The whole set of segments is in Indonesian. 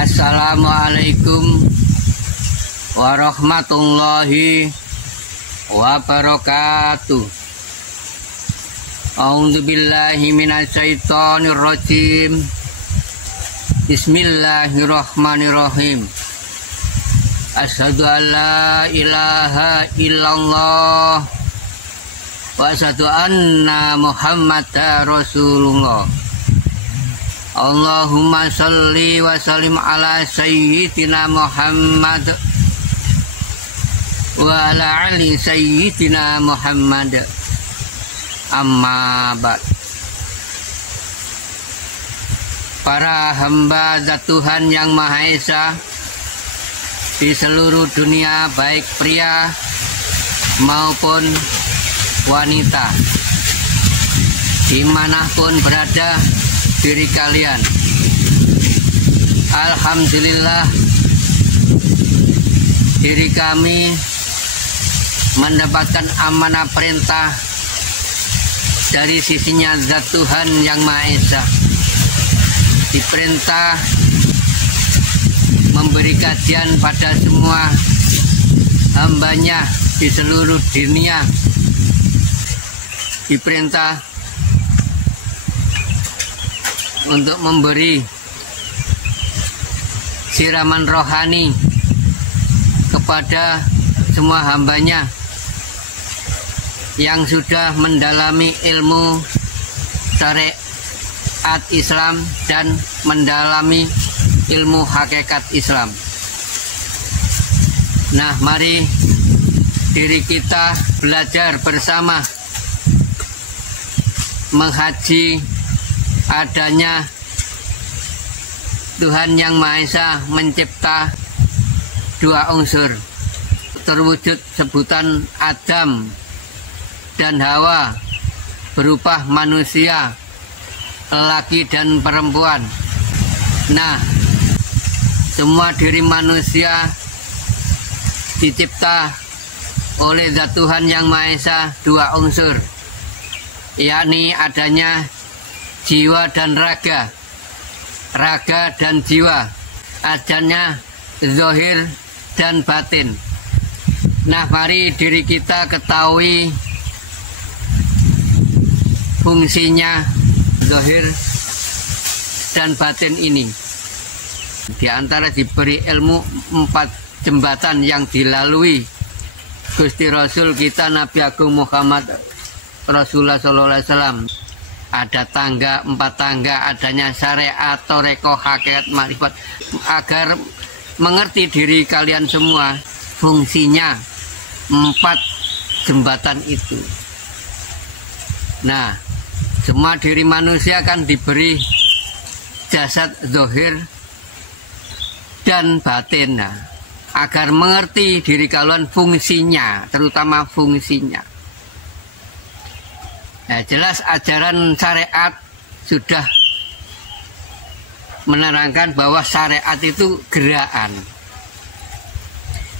Assalamualaikum warahmatullahi wabarakatuh. A'udzubillahi minasyaitonirrajim. Bismillahirrahmanirrahim. Asyhadu an la ilaha illallah wa asyhadu anna Muhammadar Rasulullah. Allahumma sholli wa sallim ala sayyidina Muhammad wa ala ali sayyidina Muhammad. Amma ba'd. Para hamba zat Tuhan yang Maha Esa di seluruh dunia, baik pria maupun wanita, dimanapun berada diri kalian, alhamdulillah diri kami mendapatkan amanah perintah dari sisinya zat Tuhan yang Maha Esa. Diperintah memberi kajian pada semua hambanya di seluruh dunia. Diperintah untuk memberi siraman rohani kepada semua hambanya yang sudah mendalami ilmu syariat Islam dan mendalami ilmu hakikat Islam. Nah, mari diri kita belajar bersama menghaji adanya Tuhan yang Maha Esa mencipta dua unsur, terwujud sebutan Adam dan Hawa berupa manusia, laki dan perempuan. Nah, semua diri manusia dicipta oleh zat Tuhan yang Maha Esa dua unsur, yakni adanya jiwa dan raga, raga dan jiwa, adanya zahir dan batin. Nah, mari diri kita ketahui fungsinya zahir dan batin ini. Di antara diberi ilmu 4 jembatan yang dilalui Gusti Rasul kita Nabi Agung Muhammad Rasulullah SAW. Ada tangga, 4 tangga, adanya syariat, toreko, hakikat, makrifat, agar mengerti diri kalian semua fungsinya 4 jembatan itu. Nah, semua diri manusia kan diberi jasad zahir dan batin. Nah, agar mengerti diri kalian fungsinya, terutama fungsinya. Nah, jelas ajaran syariat sudah menerangkan bahwa syariat itu gerakan.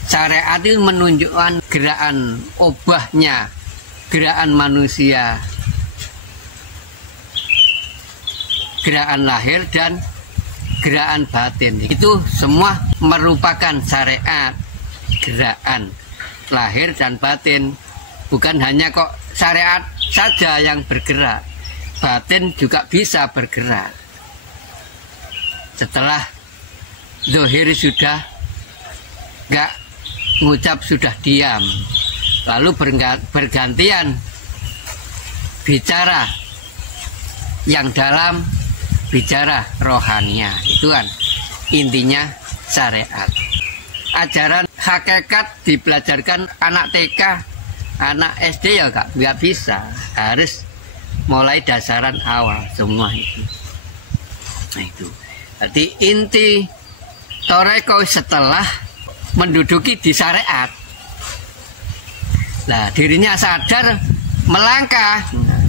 Syariat itu menunjukkan gerakan obahnya, gerakan manusia, gerakan lahir dan gerakan batin. Itu semua merupakan syariat, gerakan lahir dan batin. Bukan hanya kok syariat saja yang bergerak, batin juga bisa bergerak. Setelah zahir sudah enggak ngucap, sudah diam, lalu bergantian bicara yang dalam, bicara rohania. Itu kan intinya syariat. Ajaran hakikat dibelajarkan anak TK, anak SD ya nggak bisa, harus mulai dasaran awal semua itu. Nah, itu jadi inti toreko setelah menduduki di syariat. Nah, dirinya sadar melangkah, nah,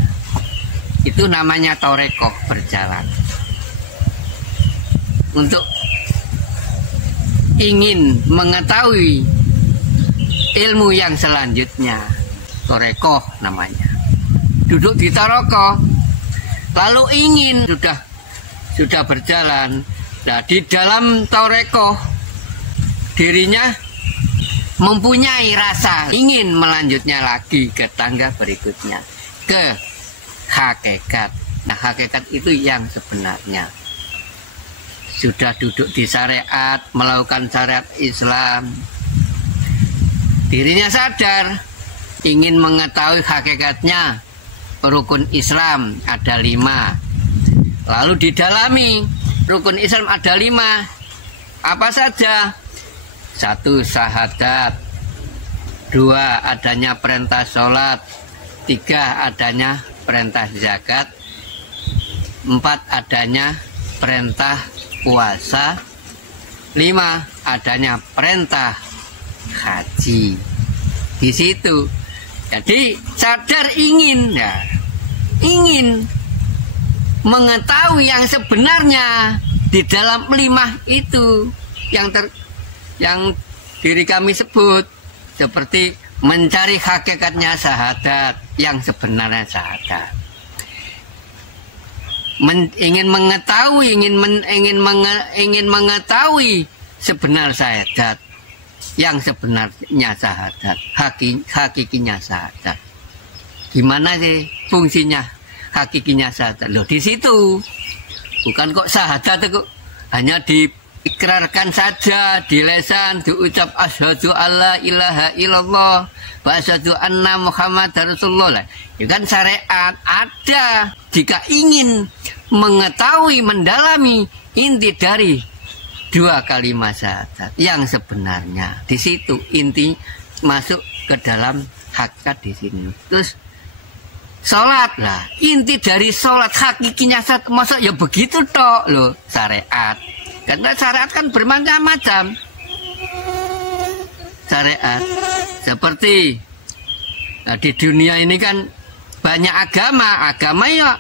itu namanya toreko, berjalan. Untuk ingin mengetahui ilmu yang selanjutnya, toreko namanya, duduk di toreko, lalu ingin sudah berjalan, Nah, di dalam tarekoh dirinya mempunyai rasa ingin melanjutnya lagi ke tangga berikutnya, ke hakikat. Nah, hakikat itu yang sebenarnya. Sudah duduk di syariat, melakukan syariat Islam, dirinya sadar ingin mengetahui hakikatnya. Rukun Islam ada 5, lalu didalami. Rukun Islam ada 5, apa saja? 1. Syahadat. 2. Adanya perintah sholat. 3. Adanya perintah zakat. 4. Adanya perintah puasa. 5. Adanya perintah haji. Di situ. Jadi sadar ingin, ya, ingin mengetahui yang sebenarnya di dalam 5 itu yang diri kami sebut seperti mencari hakikatnya syahadat, yang sebenarnya syahadat. Ingin mengetahui, ingin mengetahui sebenar syahadat, yang sebenarnya syahadat, hakikinya syahadat. Gimana sih fungsinya hakikinya syahadat? Loh, di situ. Bukan kok syahadat kok hanya diikrarkan saja di lisan, diucap asyhadu alla ilaha illallah wa asyhadu anna muhammadar rasulullah. Itu kan syariat ada. Jika ingin mengetahui, mendalami inti dari 2 kalimat syahadat yang sebenarnya, di situ inti masuk ke dalam hakikat di sini. Terus sholat lah, inti dari sholat hakikinya syahadat, masa ya begitu toh loh syariat. Karena syariat kan bermacam-macam. Syariat seperti di dunia ini kan banyak agama ya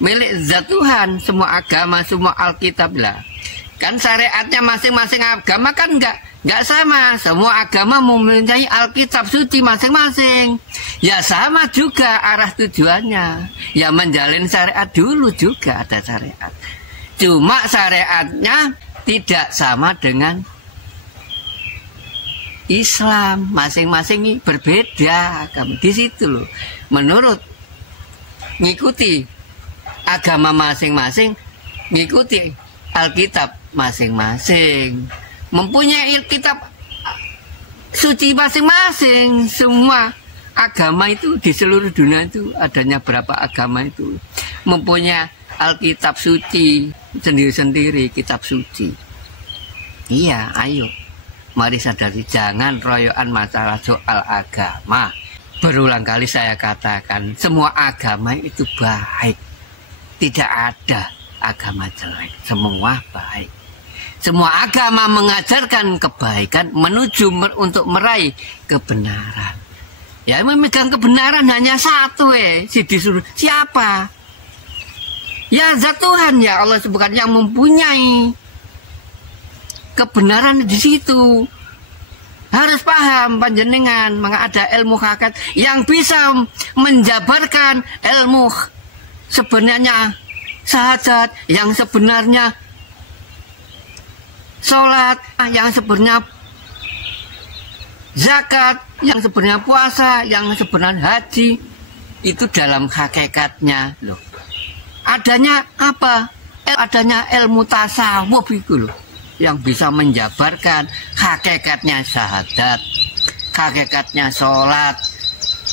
milik zat Tuhan, semua agama, semua Alkitab lah. Kan syariatnya masing-masing agama kan nggak sama. Semua agama mempunyai Alkitab suci masing-masing. Ya sama juga arah tujuannya. Ya menjalin syariat dulu juga ada syariat. Cuma syariatnya tidak sama dengan Islam. Masing-masing berbeda agama. Di situ loh. Menurut ngikuti agama masing-masing, ngikuti Alkitab masing-masing, mempunyai kitab suci masing-masing. Semua agama itu di seluruh dunia itu adanya berapa agama itu mempunyai Alkitab suci sendiri-sendiri, kitab suci. Iya, ayo mari sadari, jangan royoan masalah soal agama. Berulang kali saya katakan, semua agama itu baik, tidak ada agama jelek, semua baik. Semua agama mengajarkan kebaikan menuju untuk meraih kebenaran. Ya, memegang kebenaran hanya satu, si disuruh siapa? Ya zat Tuhan, ya Allah bukan yang mempunyai kebenaran di situ. Harus paham panjenengan, maka ada ilmu hakikat yang bisa menjabarkan ilmu sebenarnya syahadat, yang sebenarnya sholat, yang sebenarnya zakat, yang sebenarnya puasa, yang sebenarnya haji. Itu dalam hakikatnya loh. Adanya apa? Adanya ilmu tasawuf itu loh, yang bisa menjabarkan hakikatnya syahadat, hakikatnya sholat,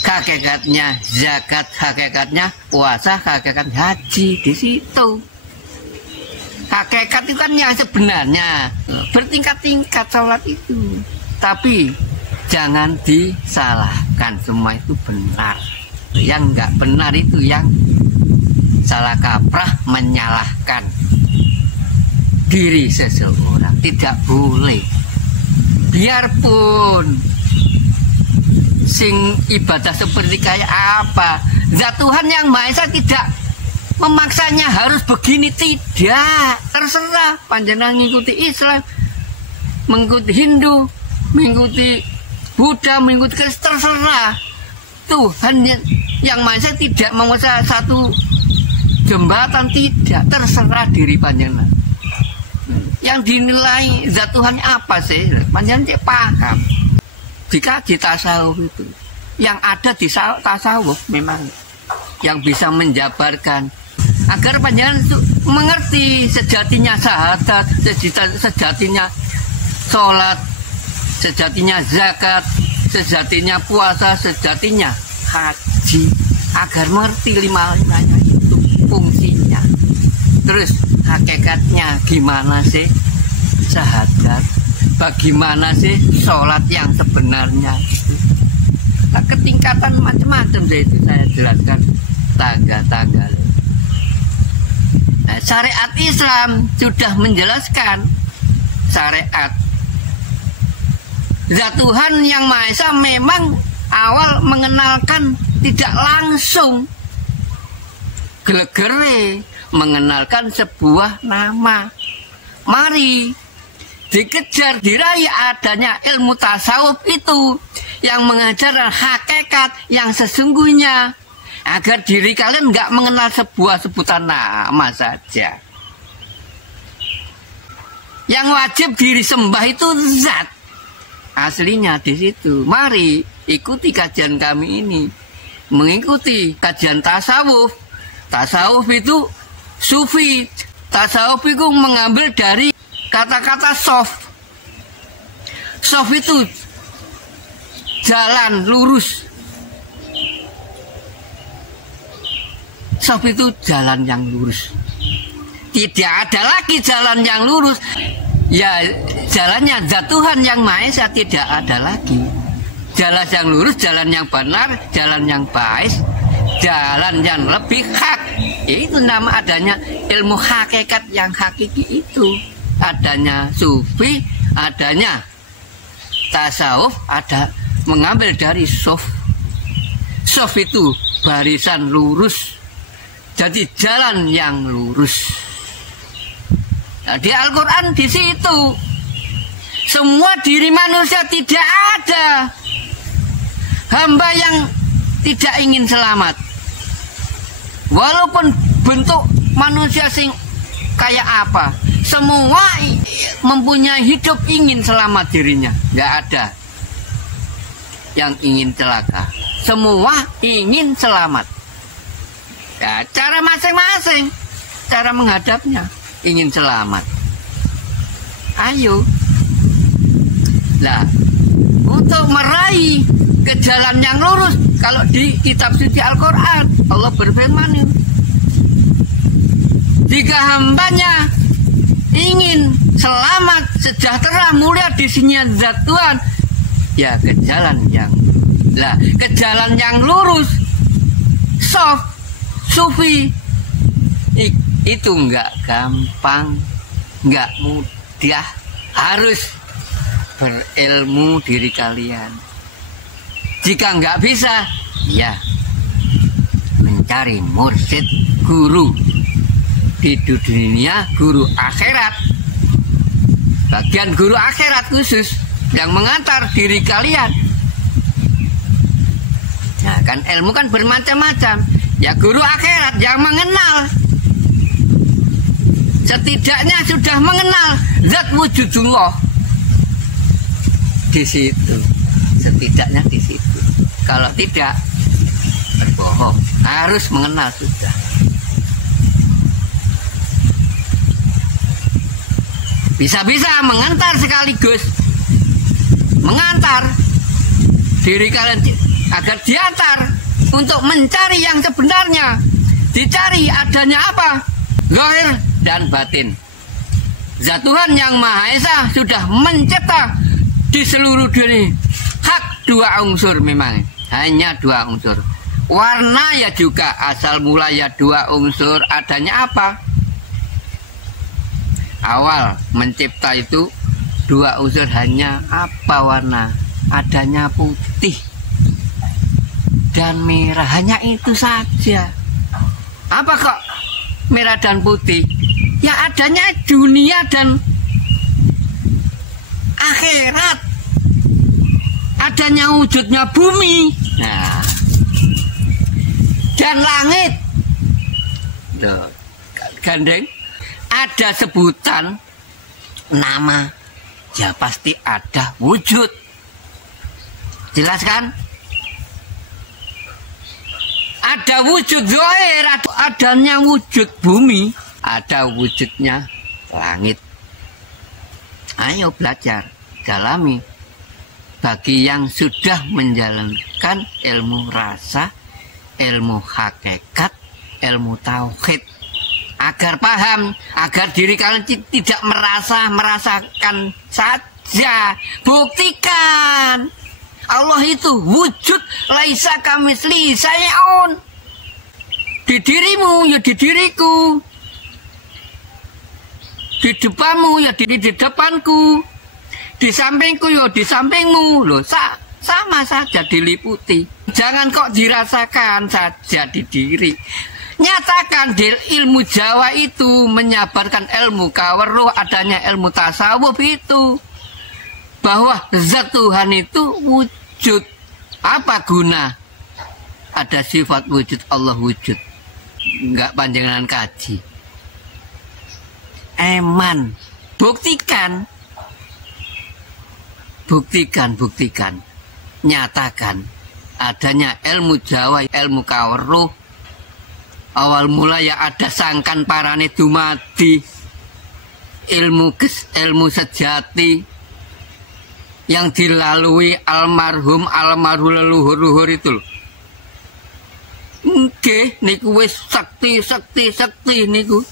hakikatnya zakat, hakikatnya puasa, hakikat haji. Di situ hakikat itu kan yang sebenarnya. Bertingkat-tingkat sholat itu, tapi jangan disalahkan, semua itu benar. Yang nggak benar itu yang salah kaprah, menyalahkan diri seseorang. Tidak boleh. Biarpun sing ibadah seperti kayak apa, zat Tuhan yang Maha Esa tidak memaksanya harus begini, tidak. Terserah panjenengan mengikuti Islam, mengikuti Hindu, mengikuti Buddha, mengikuti Kristen, terserah. Tuhan yang Maha Esa tidak memaksa satu jembatan, tidak. Terserah diri panjenengan. Yang dinilai zat Tuhan apa sih? Panjenengan cek paham. Dikaji tasawuf itu. Yang ada di tasawuf memang yang bisa menjabarkan agar panjenengan mengerti sejatinya syahadat, sejatinya sholat, sejatinya zakat, sejatinya puasa, sejatinya haji, agar mengerti lima-limanya itu fungsinya. Terus hakikatnya gimana sih syahadat, bagaimana sih sholat yang sebenarnya itu. Nah, ketingkatan macam-macam itu saya jelaskan tangga-tangga. Nah, syariat Islam sudah menjelaskan syariat zat Tuhan yang Maha Esa memang awal mengenalkan tidak langsung gelegere mengenalkan sebuah nama. Mari dikejar diraih adanya ilmu tasawuf itu yang mengajarkan hakikat yang sesungguhnya agar diri kalian nggak mengenal sebuah sebutan nama saja. Yang wajib diri sembah itu zat aslinya di situ. Mari ikuti kajian kami ini, mengikuti kajian tasawuf. Tasawuf itu sufi. Tasawuf itu mengambil dari kata-kata sof. Sof itu jalan lurus. Sof itu jalan yang lurus. Tidak ada lagi jalan yang lurus. Ya jalannya zat Tuhan yang Maha Esa tidak ada lagi. Jalan yang lurus, jalan yang benar, jalan yang baik, jalan yang lebih hak. Itu nama adanya ilmu hakikat yang hakiki itu. Adanya sufi, adanya tasawuf, ada mengambil dari sof. Sof itu barisan lurus. Jadi jalan yang lurus. Nah, di Al-Quran di situ semua diri manusia tidak ada hamba yang tidak ingin selamat. Walaupun bentuk manusia sing kayak apa, semua mempunyai hidup ingin selamat dirinya. Nggak ada yang ingin celaka. Semua ingin selamat. Ya, cara masing-masing, cara menghadapnya ingin selamat. Ayo. Nah, untuk meraih ke jalan yang lurus, kalau di kitab suci Al-Quran, Allah berfirman, jika hambanya ingin selamat, sejahtera, mulia di sini zat Tuhan, ya ke jalan yang, lah ke jalan yang lurus, soft, sufi, itu enggak gampang, enggak mudah, harus berilmu diri kalian. Jika enggak bisa, ya mencari mursyid, guru di dunia, guru akhirat, bagian guru akhirat khusus yang mengantar diri kalian. Nah, kan ilmu kan bermacam-macam. Ya guru akhirat yang mengenal, setidaknya sudah mengenal zat wujudullah di situ, setidaknya di situ. Kalau tidak, berbohong. Harus mengenal sudah. Bisa-bisa mengantar sekaligus, mengantar diri kalian agar diantar untuk mencari yang sebenarnya. Dicari adanya apa? Zahir dan batin. Zat Tuhan yang Maha Esa sudah mencipta di seluruh dunia hak dua unsur, memang hanya dua unsur. Warna ya juga asal mula ya dua unsur. Adanya apa? Awal mencipta itu dua unsur, hanya apa warna? Adanya putih dan merah, hanya itu saja. Apa kok merah dan putih? Ya adanya dunia dan akhirat, adanya wujudnya bumi, nah, dan langit. Tuh, gandeng. Ada sebutan nama, ya pasti ada wujud. Jelas kan? Ada wujud zahir, adanya wujud bumi, ada wujudnya langit. Ayo belajar, dalami. Bagi yang sudah menjalankan ilmu rasa, ilmu hakikat, ilmu tauhid, agar paham, agar diri kalian tidak merasakan saja. Buktikan Allah itu wujud, laisa kamitslihi syai'un. Di dirimu ya di diriku, di depanmu ya di depanku, di sampingku ya di sampingmu. Loh, sama saja diliputi. Jangan kok dirasakan saja di diri. Nyatakan di ilmu Jawa itu menyabarkan ilmu kaweruh, adanya ilmu tasawuf itu, bahwa zat Tuhan itu wujud. Apa guna ada sifat wujud Allah wujud? Enggak panjangan kaji. Eman, buktikan. Buktikan. Nyatakan adanya ilmu Jawa, ilmu kaweruh. Awal mula ya ada sangkan parane dumadi, ilmu sejati yang dilalui almarhum leluhur itu loh. Nggih niku wis sakti niku.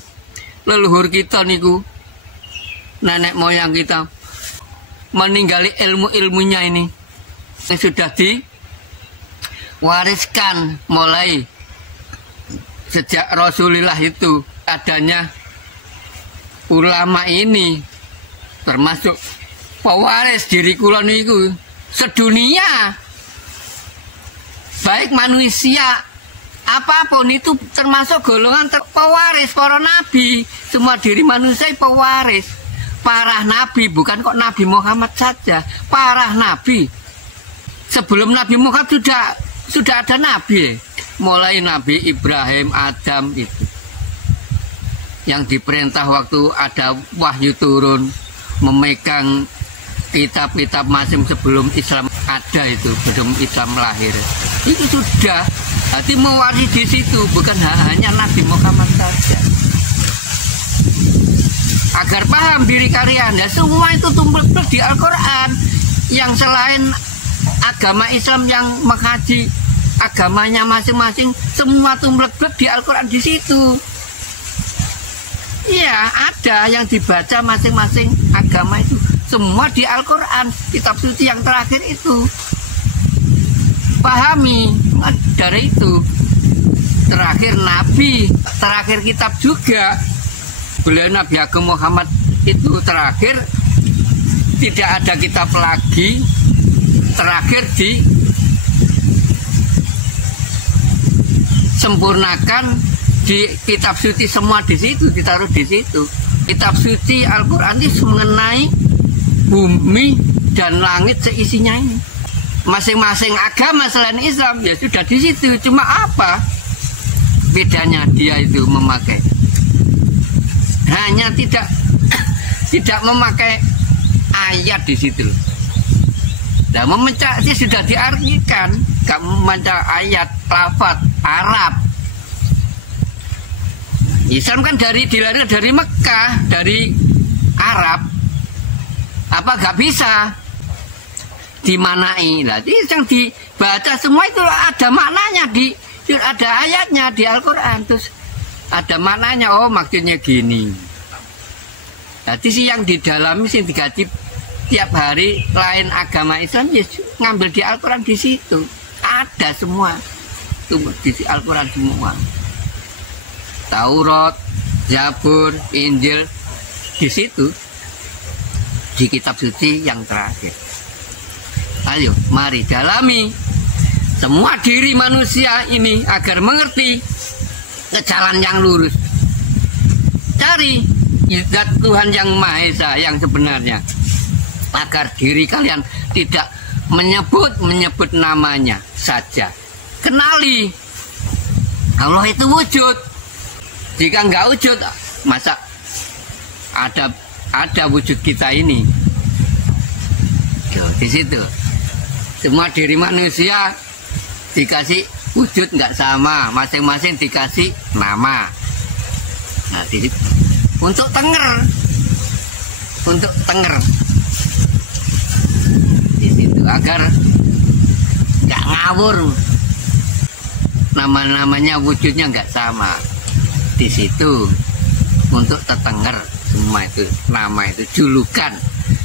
Leluhur kita niku, nenek moyang kita meninggali ilmu-ilmunya ini sudah diwariskan mulai sejak Rasulullah itu. Adanya ulama ini termasuk pewaris diri kula niku sedunia, baik manusia apapun itu termasuk golongan pewaris para nabi. Semua diri manusia pewaris para nabi, bukan kok Nabi Muhammad saja, para nabi. Sebelum Nabi Muhammad sudah ada nabi, mulai Nabi Ibrahim, Adam itu yang diperintah waktu ada wahyu turun memegang kitab-kitab masing sebelum Islam ada itu, sebelum Islam lahir itu sudah. Berarti mewarisi di situ, bukan hanya Nabi Muhammad saja. Agar paham diri kalian, ya semua itu tumbuh di Al-Quran. Yang selain agama Islam yang mengkaji agamanya masing-masing, semua tumbuh di Al-Quran di situ. Iya, ada yang dibaca masing-masing agama itu, semua di Al-Quran, kitab suci yang terakhir itu. Pahami dari itu. Terakhir Nabi, terakhir kitab juga. Beliau Nabi Agung Muhammad itu terakhir, tidak ada kitab lagi. Terakhir disempurnakan di kitab suci, semua di situ, ditaruh di situ. Kitab suci Al-Quran itu mengenai bumi dan langit seisinya ini. Masing-masing agama selain Islam ya sudah di situ. Cuma apa bedanya dia itu memakai? Hanya tidak memakai ayat di situ. Nah, memecah sih sudah diartikan. Kamu membaca ayat lafaz Arab. Islam kan dilahirkan dari Mekah, dari Arab. Apa gak bisa dimanai? Nah, yang dibaca semua itu ada maknanya, ada ayatnya di Al-Quran, terus ada maknanya. Oh, maksudnya gini. Jadi sih yang didalami sih digaji tiap hari lain agama Islam ya ngambil di Al-Quran di situ. Ada semua. Tuh di Al-Quran semua. Taurat, Zabur, Injil di situ. Di kitab suci yang terakhir. Ayo, mari dalami semua diri manusia ini agar mengerti ke jalan yang lurus. Cari zat Tuhan yang Maha Esa yang sebenarnya, agar diri kalian tidak menyebut namanya saja. Kenali Allah itu wujud. Jika nggak wujud, masa ada ada wujud kita ini. Di situ semua diri manusia dikasih wujud nggak sama, masing-masing dikasih nama. Nah, di situ untuk tenger di situ agar nggak ngawur, nama-namanya wujudnya nggak sama. Di situ untuk tetenger semua itu nama itu julukan.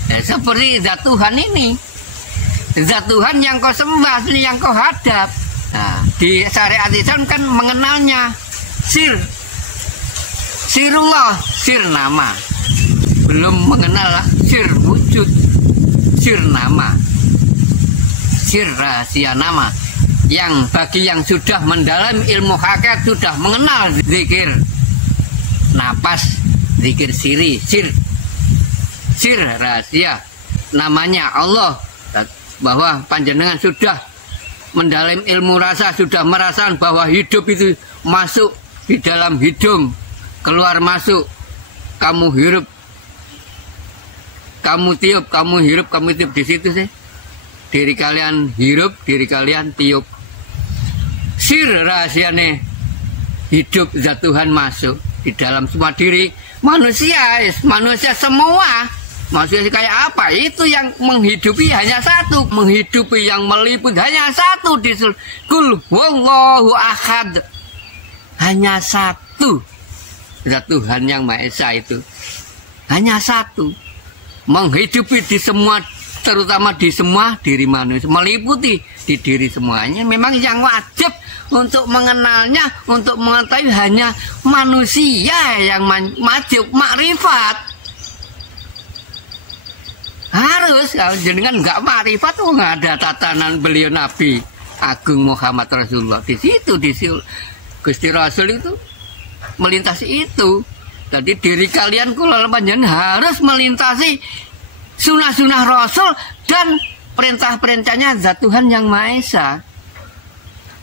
Ya, seperti zat Tuhan ini, zat Tuhan yang kau sembah, yang kau hadap. Nah, di syariat Islam kan mengenalnya sirullah, sir nama. Belum mengenal sir wujud, sir nama, sir rahasia nama. Yang bagi yang sudah mendalam ilmu hakikat sudah mengenal zikir napas, zikir siri, sir rahasia namanya Allah, bahwa panjenengan sudah mendalam ilmu rasa, sudah merasakan bahwa hidup itu masuk di dalam hidung, keluar masuk, kamu hirup, kamu tiup, kamu hirup, kamu tiup. Di situ sih diri kalian hirup, diri kalian tiup. Sir rahasiane hidup zat Tuhan masuk di dalam semua diri manusia, manusia semua. Maksudnya kayak apa? Itu yang menghidupi hanya satu, menghidupi yang meliput hanya satu. Kul wallahu ahad, hanya satu. Zat Tuhan yang Maha Esa itu hanya satu, menghidupi di semua, terutama di semua diri manusia, meliputi di diri semuanya. Memang yang wajib untuk mengenalnya, untuk mengetahui hanya manusia yang wajib makrifat. Harus, kalau jenengan nggak makrifat, nggak ada tatanan beliau Nabi Agung Muhammad Rasulullah. Di situ Gusti Rasul itu melintasi itu. Jadi diri kalian kula panjenengan harus melintasi sunah-sunah Rasul dan perintah-perintahnya zat Tuhan yang Maha Esa.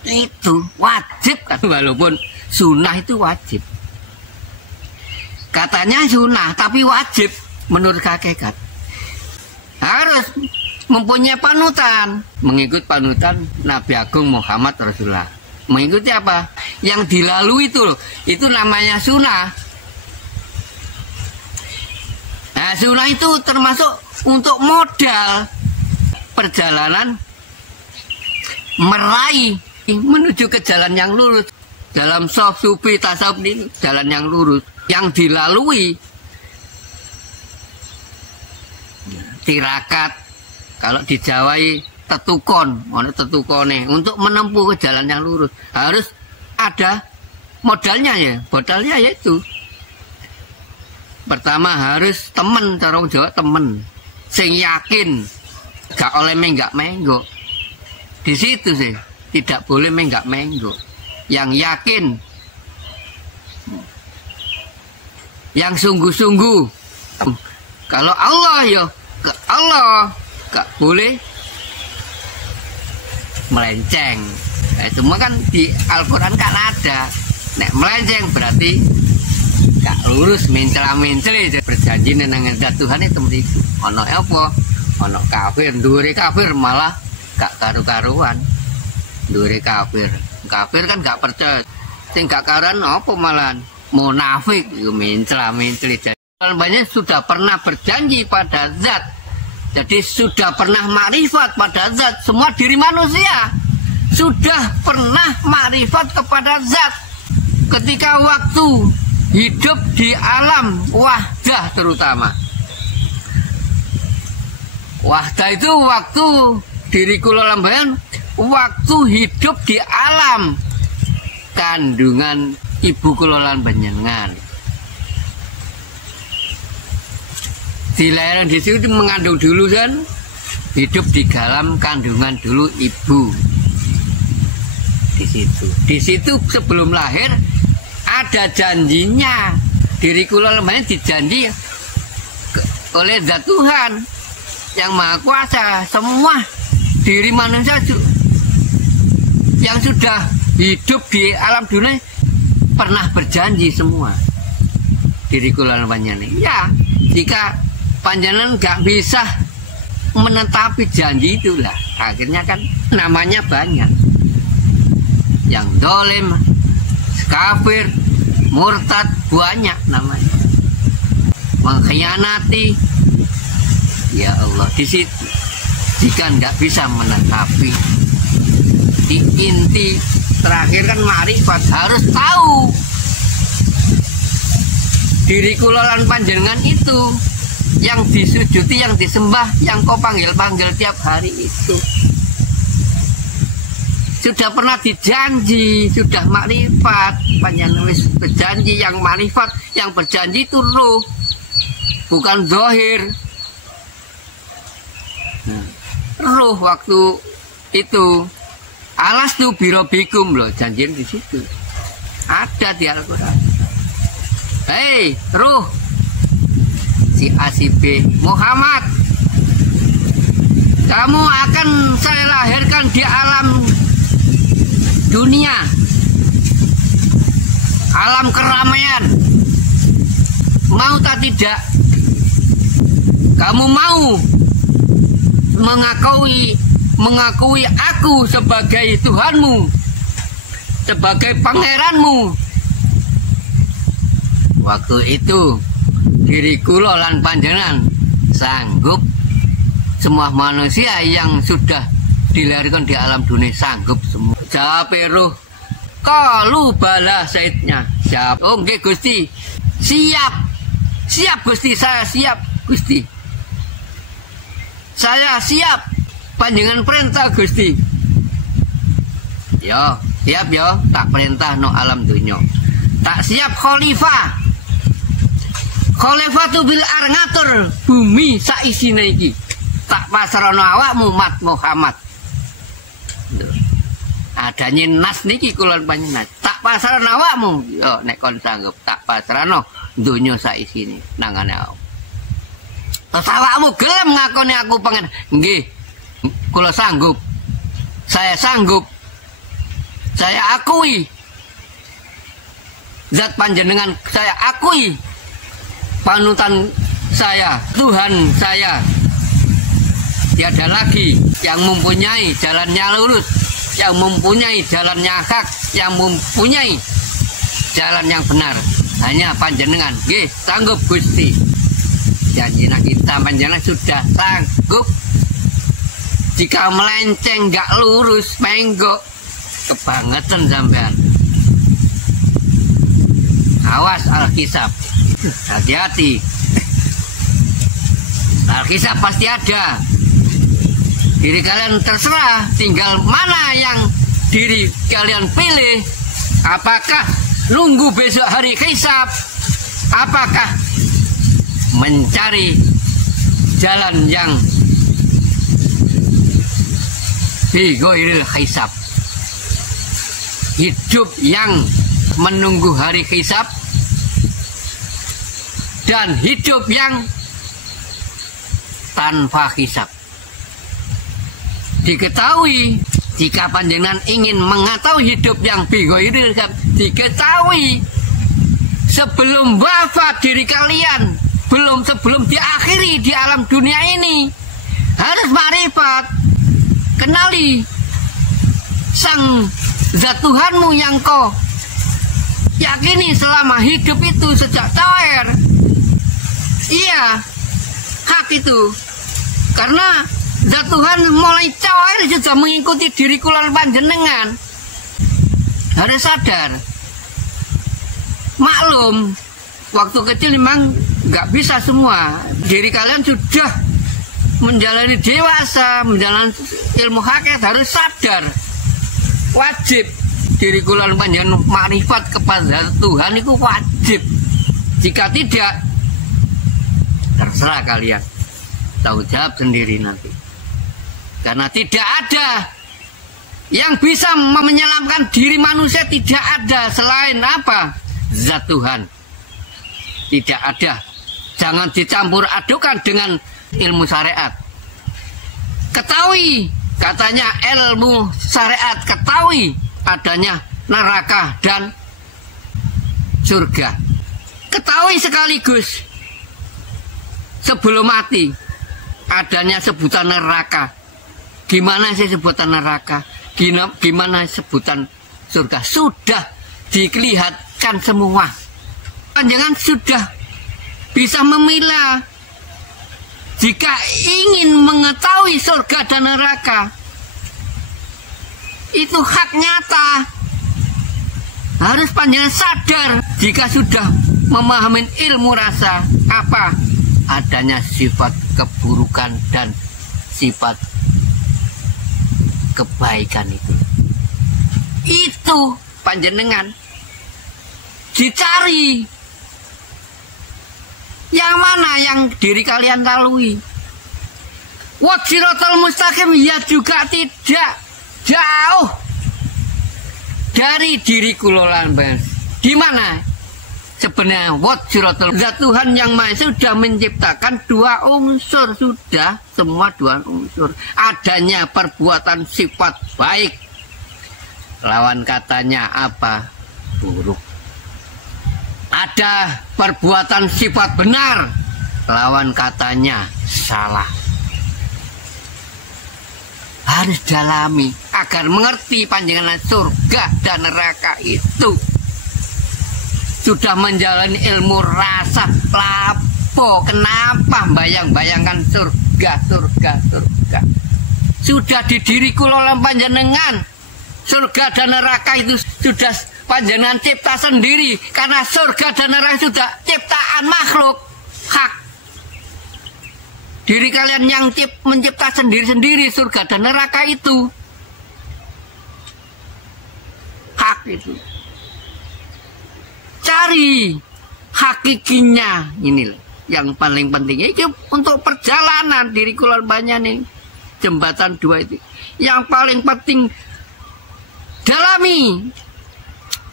Itu wajib kan, walaupun sunnah itu wajib. Katanya sunnah tapi wajib menurut hakikat. Harus mempunyai panutan, mengikut panutan Nabi Agung Muhammad Rasulullah. Mengikuti apa? Yang dilalui itu namanya sunnah. Nah, sunnah itu termasuk untuk modal perjalanan meraih menuju ke jalan yang lurus. Dalam sof, sufi, tasawuf ini jalan yang lurus. Yang dilalui tirakat, kalau di Jawai tetukon, untuk menempuh ke jalan yang lurus harus ada modalnya ya. Modalnya yaitu pertama harus temen, cara Jawa temen, sing yakin, gak oleh menggak-menggok. Di situ sih tidak boleh menggak-menggok. Yang yakin, yang sungguh-sungguh. Kalau Allah ya ke Allah, gak boleh melenceng. Nah, semua kan di Al-Quran kan ada. Nek melenceng berarti gak lurus, mencela-mencela. Berjanji dengan zat Tuhan itu begitu. Ono apa? Ono kafir, ndure kafir malah gak karu-karuan. Ndure kafir. Kafir kan gak percaya. Sing gak karuan apa malah munafik, yo mencela-mencela. Banyak sudah pernah berjanji pada zat. Jadi sudah pernah makrifat pada zat. Semua diri manusia sudah pernah makrifat kepada zat. Ketika waktu hidup di alam wahdah, terutama wahdah itu waktu diri kula lambayan, waktu hidup di alam kandungan ibu kula lambanyengan. Di lahiran di situ mengandung dulu kan, hidup di dalam kandungan dulu ibu. Di situ sebelum lahir ada janjinya. Diri kula lemahnya dijanji oleh zat Tuhan yang Maha Kuasa. Semua diri manusia yang sudah hidup di alam dunia pernah berjanji semua. Diri kula lemahnya nih, ya Jika panjenengan nggak bisa menetapi janji itulah, akhirnya kan namanya banyak. Yang dolim, kafir, murtad, banyak namanya. Mengkhianati, ya Allah, di situ. Jika nggak bisa menetapi, di inti terakhir kan makrifat, harus tahu diri kula lan panjenengan itu yang disujuti, yang disembah, yang kau panggil-panggil tiap hari itu sudah pernah dijanji, sudah makrifat. Panjenengan wis berjanji, yang makrifat, yang berjanji itu ruh, bukan zahir. Ruh waktu itu alastu birobikum loh, janjian di situ ada di Al-Quran. Hei ruh si A si B Muhammad, kamu akan saya lahirkan di alam dunia, alam keramaian. Mau tak tidak? Kamu mau mengakui aku sebagai Tuhanmu, sebagai pangeranmu? Waktu itu diri kula lan panjenengan sanggup, semua manusia yang sudah dilahirkan di alam dunia sanggup semua. Jawab ruh, kalu bala saidnya. Siap. Oh nggih Gusti. Siap. Siap Gusti, saya siap Gusti. Saya siap. Panjenengan perintah Gusti. Yo, siap yo, tak perintah no alam dunia. Tak siap khalifah. Khalifah tu bil ngatur bumi saisine iki. Tak pasrahno awakmu mat Muhammad. Adanya nas niki kula panjenengan. Tak pasrahno awakmu. Yo nek kon sanggup tak pasrahno donya saisine nangane awak. Terus awakmu gelem ngakoni aku pengen. Nggih. Kula sanggup. Saya sanggup. Saya akui. Zat panjenengan saya akui. Panutan saya, Tuhan saya. Tiada lagi yang mempunyai jalannya lurus, yang mempunyai jalannya hak, yang mempunyai jalan yang benar. Hanya panjenengan. Nggih, sanggup Gusti. Janji kita panjenengan sudah sanggup. Jika melenceng nggak lurus, menggok, kebangetan sampean. Awas Alkitab. Hati-hati. Alkitab pasti ada. Diri kalian terserah, tinggal mana yang diri kalian pilih. Apakah nunggu besok hari hisab? Apakah mencari jalan yang bighairil hisab, hidup yang menunggu hari hisab, dan hidup yang tanpa hisab. Diketahui jika panjenengan ingin mengetahui hidup yang bighairil hisab, diketahui sebelum wafat diri kalian, sebelum diakhiri di alam dunia ini, harus makrifat, kenali sang zat Tuhanmu yang kau yakini selama hidup itu sejak terakhir. Iya, hak itu. Karena zat Tuhan mulai cair sudah mengikuti diri kula panjenengan. Harus sadar. Maklum, waktu kecil memang nggak bisa semua. Diri kalian sudah menjalani dewasa, menjalani ilmu hakikat, harus sadar. Wajib diri kula panjenengan makrifat kepada Tuhan itu wajib. Jika tidak, terserah kalian, tahu jawab sendiri nanti. Karena tidak ada yang bisa menyelamatkan diri manusia, tidak ada selain apa? Zat Tuhan. Tidak ada. Jangan dicampur adukan dengan ilmu syariat. Ketahui, katanya ilmu syariat, ketahui adanya neraka dan surga. Ketahui sekaligus. sebelum mati adanya sebutan neraka. Gimana sih sebutan neraka? Gimana sebutan surga? Sudah dilihatkan semua. Panjenengan sudah bisa memilah. Jika ingin mengetahui surga dan neraka, itu hak nyata. Harus panjenengan sadar jika sudah memahami ilmu rasa apa adanya sifat keburukan dan sifat kebaikan itu panjenengan dicari yang mana yang diri kalian lalui. Wajiratul mustaqim ya juga tidak jauh dari diri kula lan di mana sebenarnya wajiratul zat Tuhan yang Maha Esa sudah menciptakan dua unsur, sudah semua dua unsur. Adanya perbuatan sifat baik, lawan katanya apa? Buruk. Ada perbuatan sifat benar, lawan katanya salah. Harus dalami agar mengerti panjenengan surga dan neraka itu. Sudah menjalani ilmu rasa lapo, kenapa bayang-bayangkan surga. Sudah di diri kula lan panjenengan. Surga dan neraka itu sudah panjenengan cipta sendiri, karena surga dan neraka sudah ciptaan makhluk hak. Diri kalian yang mencipta sendiri-sendiri surga dan neraka itu. Hak itu. Cari hakikinya, ini yang paling penting. Itu untuk perjalanan diri kula banyak nih. Jembatan dua itu. Yang paling penting dalami.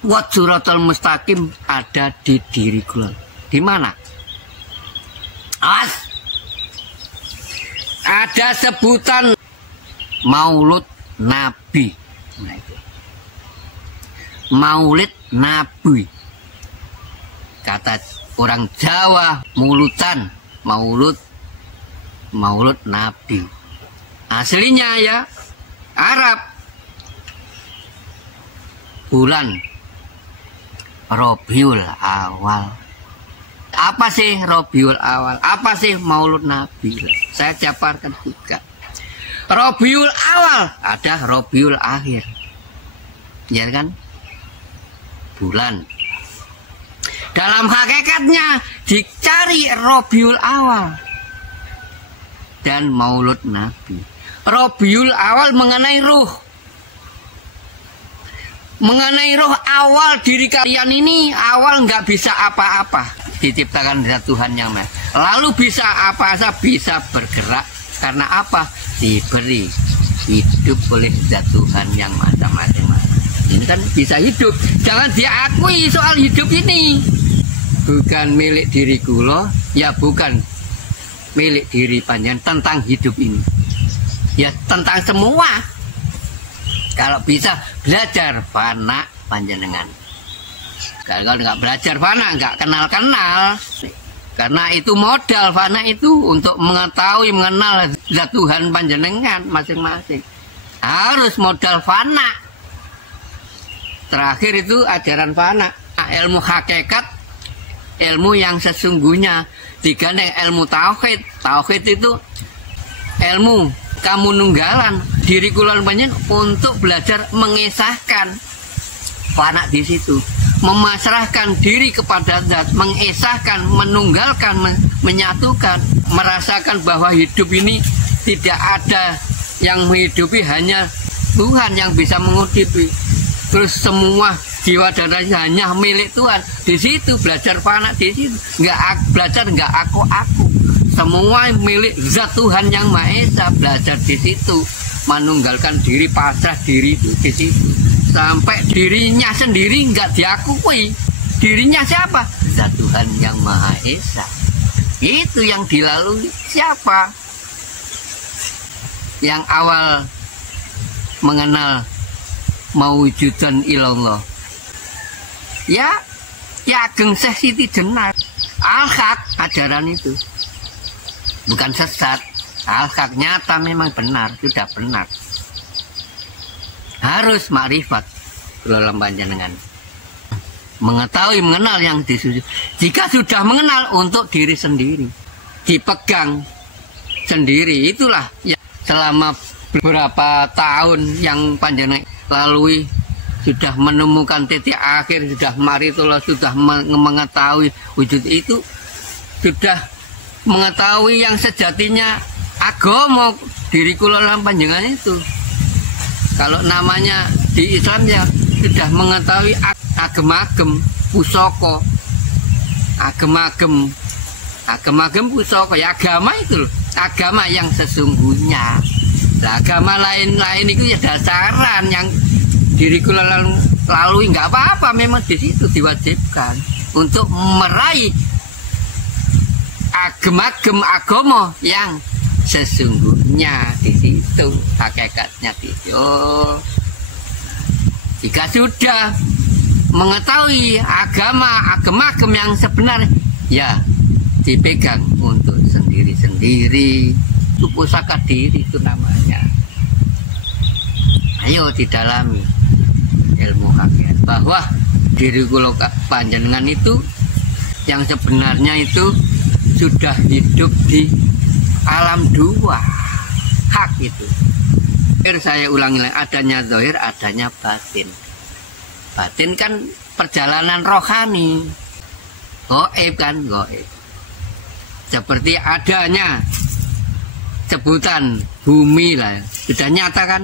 Wajiratul mustaqim ada di diri kula. Di mana? Ada sebutan Maulud Nabi. Nah, itu. Maulid Nabi. Kata orang Jawa mulutan, maulud Nabi. Aslinya ya Arab. Bulan Rabiul Awal. Apa sih Rabiul Awal? Apa sih Maulud Nabi? Saya jabarkan juga. Rabiul Awal ada Rabiul Akhir. Ya kan? Bulan. Dalam hakikatnya dicari Rabiul Awal dan Maulud Nabi. Rabiul Awal mengenai ruh. Mengenai roh awal diri kalian ini, awal nggak bisa apa-apa, diciptakan dari Tuhan yang Maha. Lalu bisa apa saja, bisa bergerak karena apa? Diberi hidup oleh zat Tuhan yang macam-macam. Ini kan bisa hidup, jangan diakui soal hidup ini. Bukan milik diriku loh, ya bukan milik diri panjenengan tentang hidup ini. Ya tentang semua. Kalau bisa belajar fana panjenengan. Kalau nggak belajar fana, nggak kenal-kenal. Karena itu modal fana itu untuk mengetahui, mengenal zat Tuhan panjenengan masing-masing. Harus modal fana. Terakhir itu ajaran fana. Ilmu hakikat, ilmu yang sesungguhnya. Digandeng ilmu tauhid. Tauhid itu ilmu kamu nunggalan diri kula panjenengan untuk belajar mengesahkan fana di situ, memasrahkan diri kepada zat, mengesahkan, menunggalkan, menyatukan, merasakan bahwa hidup ini tidak ada yang menghidupi, hanya Tuhan yang bisa menghidupi. Terus semua jiwa dan raga hanya milik Tuhan. Di situ belajar fana, di situ nggak belajar nggak aku. Semua milik zat Tuhan yang Maha Esa, belajar di situ, menunggalkan diri, pasrah diri itu di situ, sampai dirinya sendiri nggak diakui. Dirinya siapa? Zat Tuhan yang Maha Esa. Itu yang dilalui siapa? Yang awal mengenal mawujudan ilallah. Ya Ageng Syekh Siti Jenar Al-Haq ajaran itu. bukan sesat. Al-haq nyata memang benar, sudah benar. Harus makrifat kula panjenengan. Mengetahui, mengenal yang disusun. Jika sudah mengenal untuk diri sendiri, dipegang sendiri, itulah ya, selama beberapa tahun yang panjenengan lalui sudah menemukan titik akhir, sudah maritullah, sudah mengetahui wujud itu, sudah mengetahui yang sejatinya agama diri kula lan panjenengan itu. Kalau namanya di Islam ya sudah mengetahui agem-agem pusaka, agem-agem pusaka ya, agama itu loh, agama yang sesungguhnya. Nah, agama lain-lain itu ya dasaran yang diri kula lalui, nggak apa-apa, memang di situ diwajibkan untuk meraih agem-agem agama yang sesungguhnya, di situ hakikatnya itu. Jika sudah mengetahui agem-agem yang sebenarnya, ya dipegang untuk sendiri-sendiri. Itu pusaka diri itu namanya. Ayo didalami ilmu hakikat bahwa diri kula panjenengan itu yang sebenarnya itu sudah hidup di alam dua, hak itu. Saya ulangi lagi, adanya zahir, adanya batin. Batin kan perjalanan rohani, gaib kan, gaib. Seperti adanya sebutan bumi lah, sudah nyata kan.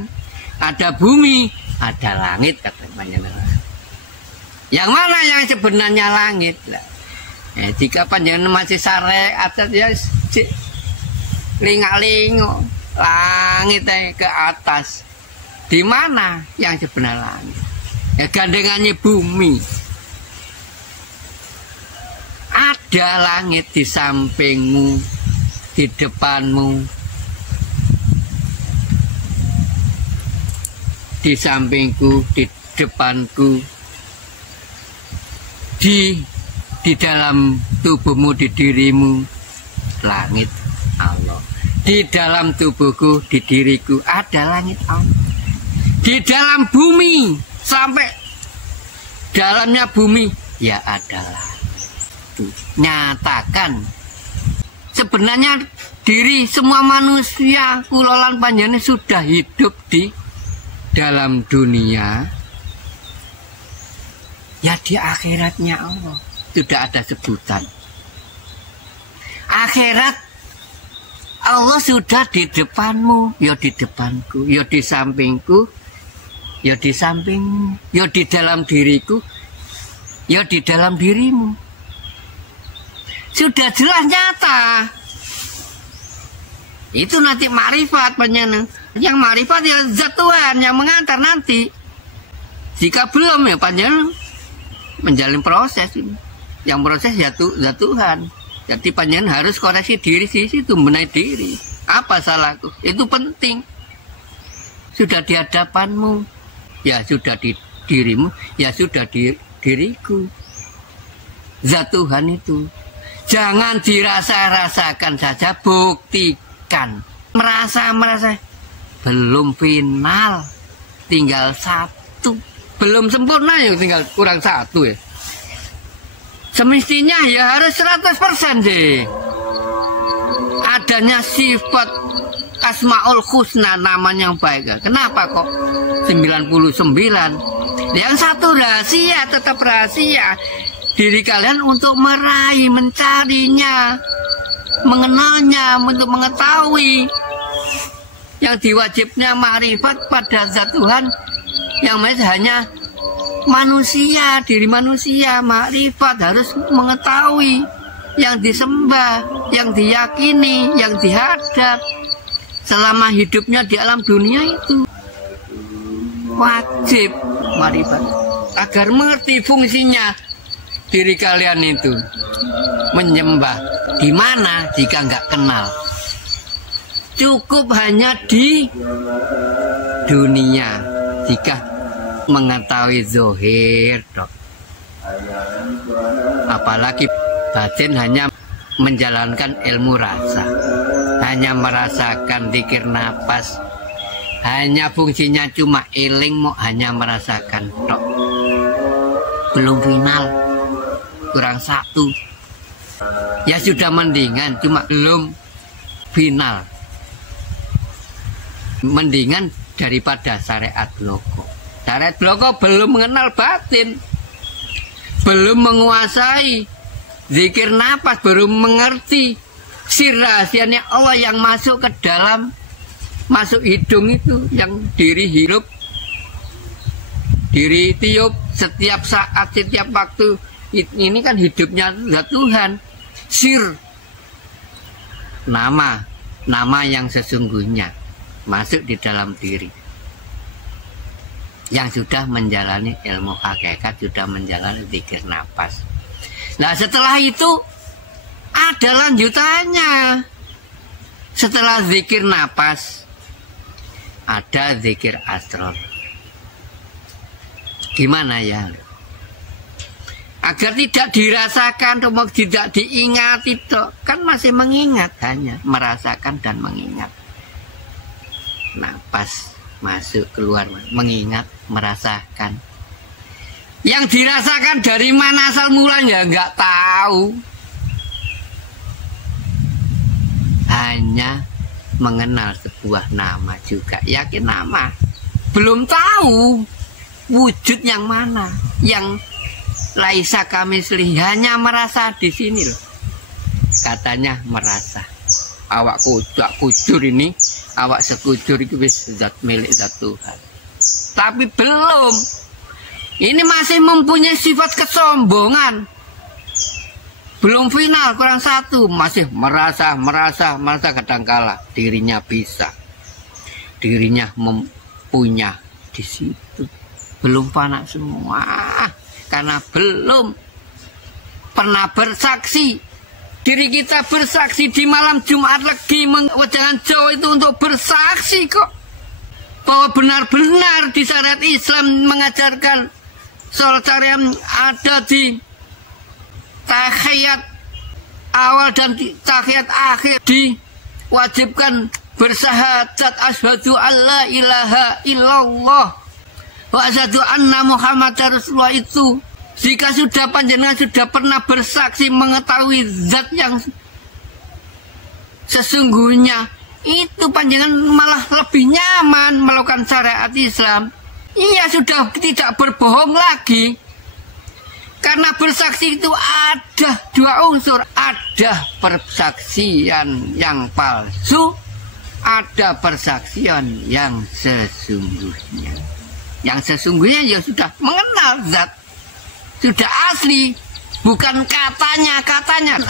Ada bumi, ada langit katanya. Yang mana yang sebenarnya langit lah? Jika panjenengan masih sare atas ya lingak-lingok langit ke atas, di mana yang sebenarnya langit? Ya gandengannya bumi. Ada langit di sampingmu, di depanmu, di sampingku, di depanku, di dalam tubuhmu, di dirimu, langit Allah. Di dalam tubuhku, di diriku ada langit Allah. Di dalam bumi, sampai dalamnya bumi, ya ada langit. Nyatakan sebenarnya diri semua manusia kula lan panjenengan sudah hidup di dalam dunia, ya di akhiratnya Allah sudah ada sebutan. Akhirat Allah sudah di depanmu, ya di depanku, ya di sampingku, ya di sampingmu, ya di dalam diriku, ya di dalam dirimu. Sudah jelas nyata. Itu nanti makrifat panjenengan. Yang makrifat ya zat Tuhan yang mengantar nanti. Jika belum ya panjenengan menjalin proses ini. Yang proses ya zat Tuhan. Jadi panjenengan harus koreksi diri di situ, benahi diri. Apa salahku? Itu penting. Sudah di hadapanmu, ya sudah di dirimu, ya sudah di diriku. Zat Tuhan itu. Jangan dirasa-rasakan saja, buktikan. Merasa-merasa belum final, tinggal satu. Belum sempurna ya, tinggal kurang satu ya. Semestinya ya harus 100% deh. Adanya sifat Asmaul Husna, namanya yang baik. Kenapa kok 99? Yang satu rahasia, tetap rahasia. Diri kalian untuk meraih, mencarinya, mengenalnya, untuk mengetahui. Yang diwajibnya makrifat pada zat Tuhan yang hanya manusia, diri manusia. Makrifat harus mengetahui yang disembah, yang diyakini, yang dihadap selama hidupnya di alam dunia itu. Wajib makrifat agar mengerti fungsinya. Diri kalian itu menyembah di mana jika nggak kenal? Cukup hanya di dunia jika mengetahui zahir, dok. Apalagi batin hanya menjalankan ilmu rasa. hanya merasakan zikir napas, hanya fungsinya cuma eling, mau hanya merasakan tok, belum final, kurang satu. Ya sudah mendingan, cuma belum final. Mendingan daripada syariat bloko. Syariat bloko belum mengenal batin, belum menguasai zikir napas, belum mengerti sir rahasianya Allah yang masuk ke dalam, masuk hidung itu, yang diri hirup, diri tiup setiap saat, setiap waktu. Ini kan hidupnya Tuhan. Sir, nama yang sesungguhnya masuk di dalam diri. Yang sudah menjalani ilmu hakikat, sudah menjalani zikir napas. Nah setelah itu ada lanjutannya. Setelah zikir napas ada zikir asrar. Gimana ya? Agar tidak dirasakan, tidak diingat itu, kan masih mengingat, hanya merasakan dan mengingat. Napas masuk keluar, mengingat, merasakan. Yang dirasakan dari mana asal mulanya nggak tahu. Hanya mengenal sebuah nama juga, yakin nama, belum tahu wujud yang mana, yang laisa kamislihi, hanya merasa di sini loh. Katanya merasa. Awak kujur ini, awak sekujur itu wis zat milik zat Tuhan. Tapi belum. Ini masih mempunyai sifat kesombongan. Belum final, kurang satu, masih merasa kadangkala dirinya bisa. Dirinya mempunyai di situ. Belum panak semua. Karena belum pernah bersaksi. Diri kita bersaksi di malam Jumat Legi, Wejangan Jawa itu untuk bersaksi kok, bahwa benar-benar di syariat Islam mengajarkan sholat syariat ada di tahiyat awal dan di tahiyat akhir, diwajibkan bersyahadat asyhadu alla ilaha illallah wa asyhadu anna Muhammadar Rasulullah. Itu jika sudah panjenengan sudah pernah bersaksi mengetahui zat yang sesungguhnya, itu panjenengan malah lebih nyaman melakukan syariat Islam. Iya, sudah tidak berbohong lagi. Karena bersaksi itu ada dua unsur, ada persaksian yang palsu, ada persaksian yang sesungguhnya. Yang sesungguhnya ya sudah mengenal zat, sudah asli, bukan katanya.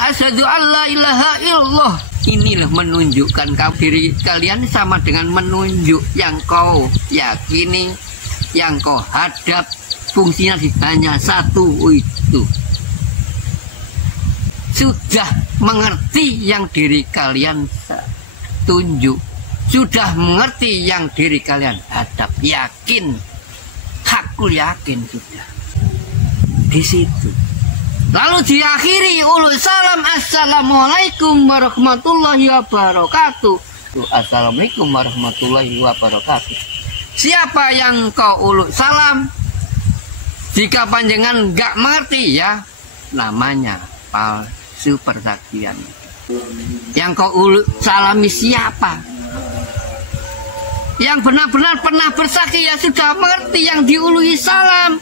Asyhadu alla ilaha illallah. Inilah menunjukkan diri kalian sama dengan menunjuk yang kau yakini, yang kau hadap, fungsinya hanya satu itu. Sudah mengerti yang diri kalian tunjuk, sudah mengerti yang diri kalian hadap, yakin, hakul yakin sudah di situ. Lalu diakhiri ulul salam, assalamualaikum warahmatullahi wabarakatuh. Assalamualaikum warahmatullahi wabarakatuh. Siapa yang kau ulul salam? Jika panjenengan nggak mengerti ya, namanya palsu persaksian. Yang kau ulul salami siapa? Yang benar-benar pernah bersaksi ya sudah mengerti yang diului salam.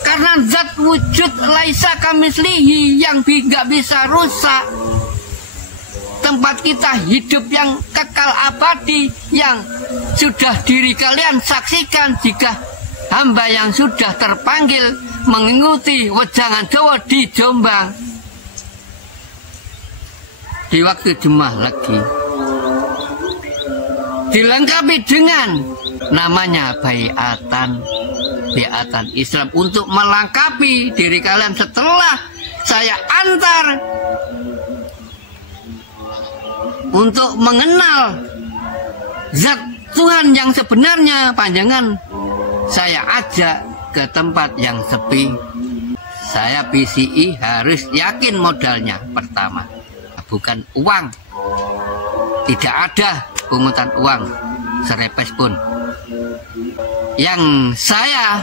Karena zat wujud laisa kamislihi, yang nggak bisa rusak. Tempat kita hidup yang kekal abadi, yang sudah diri kalian saksikan jika hamba yang sudah terpanggil mengikuti Wejangan Jawa di Jombang di waktu Jumat Legi, dilengkapi dengan namanya baiatan Islam, untuk melengkapi diri kalian setelah saya antar untuk mengenal zat Tuhan yang sebenarnya. Panjangan saya ajak ke tempat yang sepi. Saya PCI harus yakin modalnya pertama, bukan uang, Tidak ada pungutan uang serepes pun. Yang saya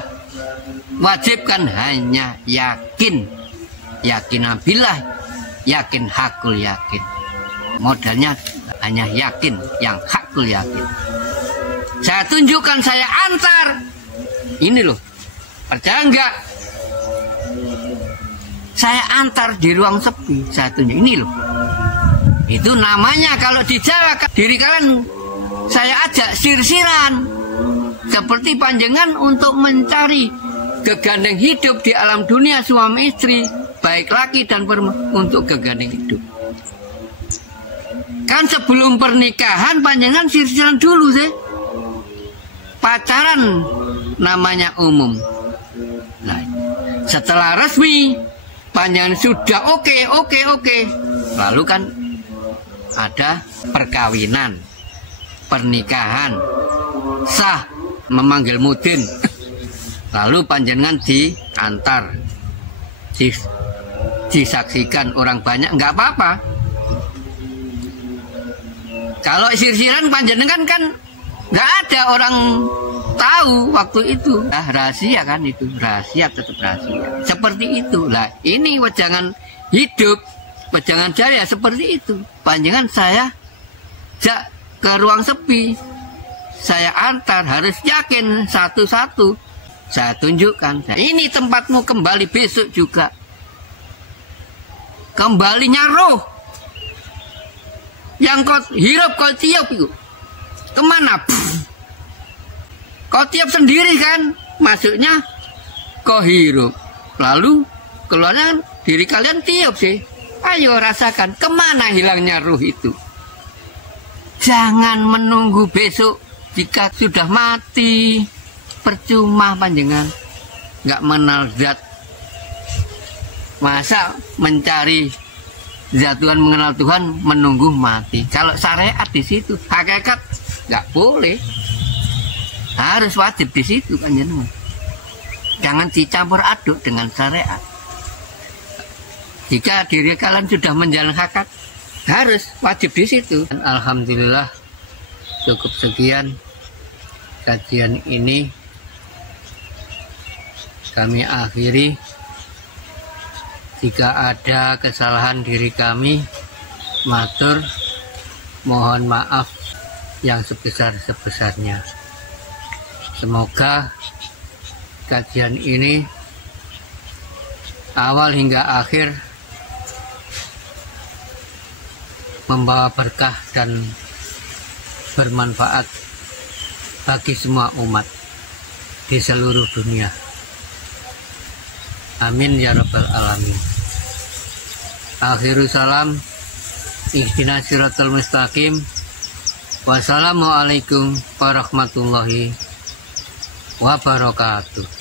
wajibkan hanya yakin billah, yakin hakul yakin. Modalnya hanya yakin, yang hakul yakin. Saya tunjukkan, saya antar. Ini loh, percaya enggak? Saya antar di ruang sepi, saya tunjuk. Ini loh. Itu namanya kalau di Jawa, diri kalian saya ajak sir-siran. Seperti panjenengan untuk mencari gegandeng hidup di alam dunia suami istri, baik laki dan perempuan, untuk gegandeng hidup. Kan sebelum pernikahan panjenengan sir-siran dulu sih. Pacaran namanya umum. Nah, setelah resmi panjenengan sudah oke. Lalu kan ada perkawinan, pernikahan, sah, memanggil mudin. Lalu panjenengan diantar, disaksikan orang banyak, nggak apa-apa. Kalau sir-siran panjenengan kan nggak ada orang tahu waktu itu. Nah, rahasia kan itu, rahasia tetap rahasia. Seperti itu lah. Ini wejangan hidup, wejangan jaya seperti itu. Panjenengan saya jak ke ruang sepi, saya antar, harus yakin satu-satu. Saya tunjukkan, ini tempatmu kembali besok juga. Kembalinya roh yang kau hirup, kau tiup itu kemana? Kau tiup sendiri kan, masuknya kau hirup, lalu keluarnya diri kalian tiup sih. Ayo rasakan, kemana hilangnya ruh itu. Jangan menunggu besok. Jika sudah mati, percuma panjenengan nggak mengenal zat. Masa mencari zat Tuhan, mengenal Tuhan, menunggu mati. Kalau syariat di situ, hakikat nggak boleh. Harus wajib di situ panjenengan. Jangan dicampur aduk dengan syariat. Jika diri kalian sudah menjalankan hakikat, harus wajib di situ. Alhamdulillah, cukup sekian kajian ini kami akhiri. Jika ada kesalahan diri kami, matur mohon maaf yang sebesar-sebesarnya. Semoga kajian ini awal hingga akhir membawa berkah dan bermanfaat bagi semua umat di seluruh dunia. Amin ya rabbal alamin. Akhiru salam, ihdinas siratal mustaqim. Wassalamualaikum warahmatullahi wabarakatuh.